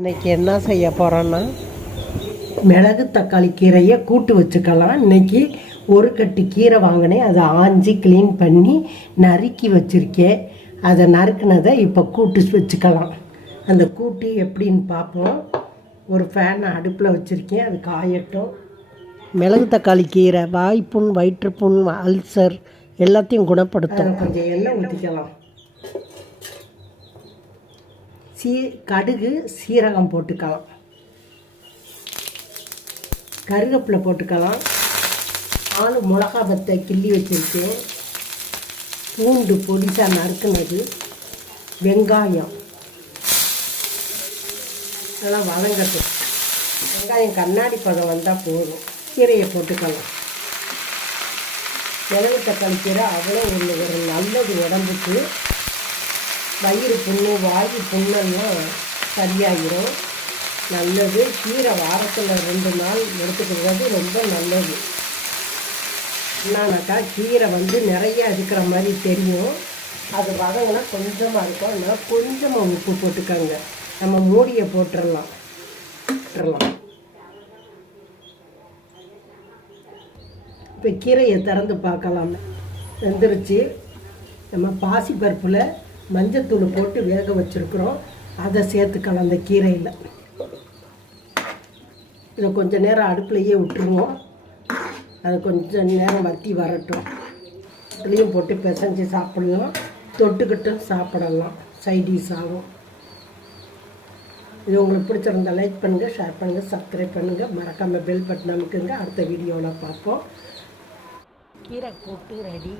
இன்னைக்கு என்ன செய்ய போகிறோன்னா மிளகு தக்காளி கீரையை கூட்டு வச்சுக்கலாம். இன்னைக்கு ஒரு கட்டு கீரை வாங்கினேன். அதை ஆஞ்சி க்ளீன் பண்ணி நறுக்கி வச்சுருக்கேன். அதை நறுக்குனதை இப்போ கூட்டு வச்சுக்கலாம். அந்த கூட்டு எப்படின்னு பார்ப்போம். ஒரு ஃபேனை அடுப்பில் வச்சுருக்கேன். அது காயட்டும். மிளகு தக்காளி கீரை வாய்ப்புண் வயிற்றுப்புண் அல்சர் எல்லாத்தையும் குணப்படுத்தும். கொஞ்சம் எண்ணெய் ஊற்றிக்கலாம் சீ கடுகு சீரகம் போட்டுக்கலாம். கருவேப்பிலை போட்டுக்கலாம். நாலு மிளகா பத்தை கிள்ளி வச்சுருக்கேன். பூண்டு பொடிசாக நறுக்குனது. வெங்காயம். நல்லா வதங்கிறது வெங்காயம் கண்ணாடி பதம் வந்தால் போதும். கீரையை போட்டுக்கலாம். மிளகு தக்காளி கீரை அவ்வளோ ஒரு ஒரு நல்லது உடம்புக்கு. வயிறு புண்ணு வாயு புண்ணெல்லாம் சரியாகிரும் நல்லது. கீரை வாரத்தில் ரெண்டு நாள் எடுத்துக்கிறது ரொம்ப நல்லது. என்னன்னாக்கா கீரை வந்து நிறைய இருக்கிற மாதிரி தெரியும். அது வதங்கினா கொஞ்சமாக இருக்கும். அதனால் கொஞ்சமாக உப்பு போட்டுக்கோங்க. நம்ம மூடியை போட்டுடலாம் போட்டுடலாம் இப்போ கீரையை திறந்து பார்க்கலாம். வெந்துருச்சு. நம்ம பாசி பருப்பில் மஞ்சத்தூள் போட்டு வேக வச்சுருக்குறோம். அதை சேர்த்துக்கலாம் அந்த கீரையில். இதை கொஞ்சம் நேரம் அடுப்புலையே விட்டுருவோம். அது கொஞ்சம் நேரம் வத்தி வரட்டும். இதுலேயும் போட்டு பிசைஞ்சு சாப்பிடலாம். தொட்டுக்கிட்டும் சாப்பிடலாம். சைடிஷ் ஆகும் இது உங்களுக்கு பிடிச்சிருந்தா லைக் பண்ணுங்கள் ஷேர் பண்ணுங்கள் சப்ஸ்கிரைப் பண்ணுங்கள் மறக்காமல் பெல் பட்டன் அமுக்குங்க. அடுத்த வீடியோவில் பார்ப்போம். கீரை கூட்டு ரெடி